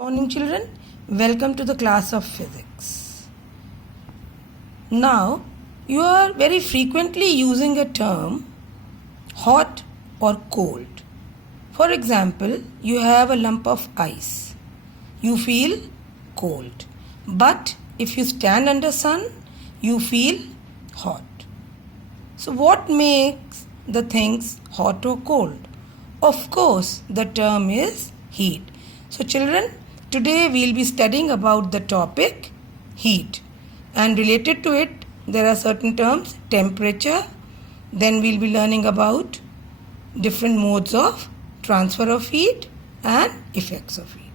Morning children, welcome to the class of physics. Now, you are very frequently using a term hot or cold. For example, you have a lump of ice. You feel cold. But if you stand under sun, you feel hot. So what makes the things hot or cold? Of course, the term is heat. So children, today we will be studying about the topic heat, and related to it there are certain terms: temperature, then we will be learning about different modes of transfer of heat and effects of heat.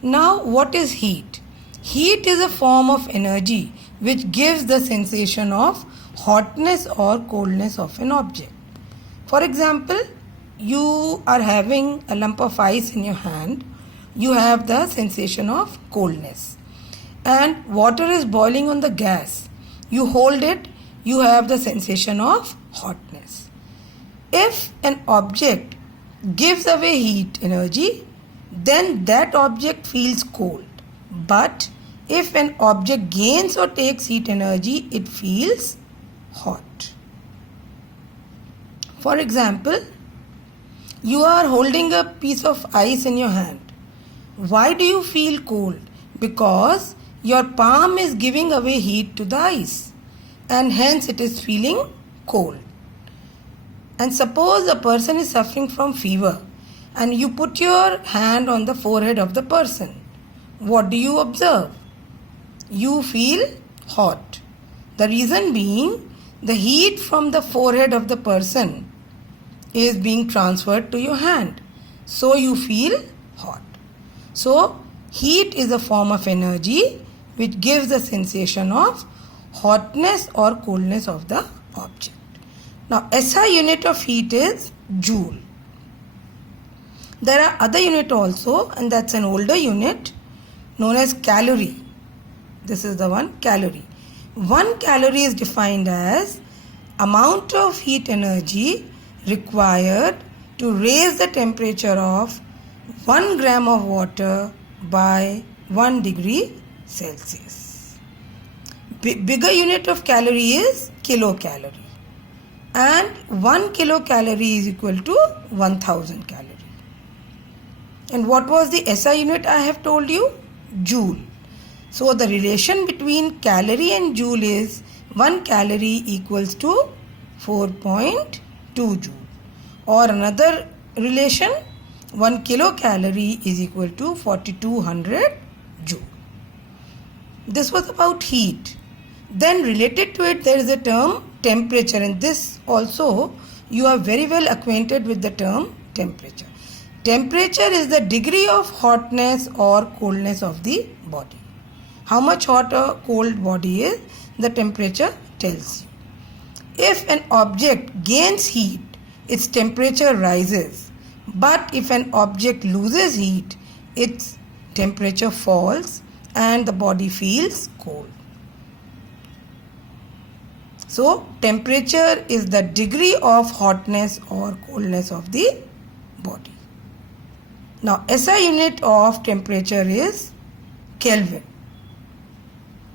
Now what is heat? Heat is a form of energy which gives the sensation of hotness or coldness of an object. For example, you are having a lump of ice in your hand. You have the sensation of coldness, and water is boiling on the gas. You hold it, you have the sensation of hotness. If an object gives away heat energy, then that object feels cold. But if an object gains or takes heat energy, it feels hot. For example, you are holding a piece of ice in your hand. Why do you feel cold? Because your palm is giving away heat to the ice, and hence it is feeling cold. And suppose a person is suffering from fever and you put your hand on the forehead of the person. What do you observe? You feel hot. The reason being, the heat from the forehead of the person is being transferred to your hand. So you feel hot. So, heat is a form of energy which gives the sensation of hotness or coldness of the object. Now, SI unit of heat is joule. There are other units also, and that's an older unit known as calorie. This is the one, calorie. 1 calorie is defined as amount of heat energy required to raise the temperature of 1 gram of water by 1 degree Celsius. Bigger unit of calorie is kilocalorie, and 1 kilocalorie is equal to 1000 calorie. And what was the SI unit I have told you? Joule. So the relation between calorie and joule is 1 calorie equals to 4.2 joule, or another relation, 1 kilocalorie is equal to 4200 joule. This was about heat. Then related to it there is a term temperature, and this also you are very well acquainted with the term temperature. Temperature is the degree of hotness or coldness of the body. How much hot or cold body is, the temperature tells you. If an object gains heat, its temperature rises. But if an object loses heat, its temperature falls and the body feels cold. So, temperature is the degree of hotness or coldness of the body. Now, SI unit of temperature is Kelvin.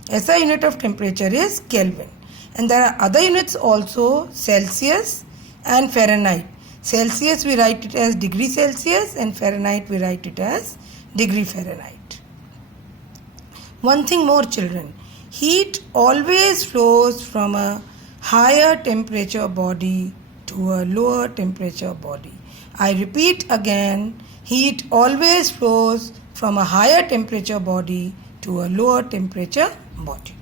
SI unit of temperature is Kelvin. And there are other units also, Celsius and Fahrenheit. Celsius we write it as degree Celsius, and Fahrenheit we write it as degree Fahrenheit. One thing more children, heat always flows from a higher temperature body to a lower temperature body. I repeat again, heat always flows from a higher temperature body to a lower temperature body.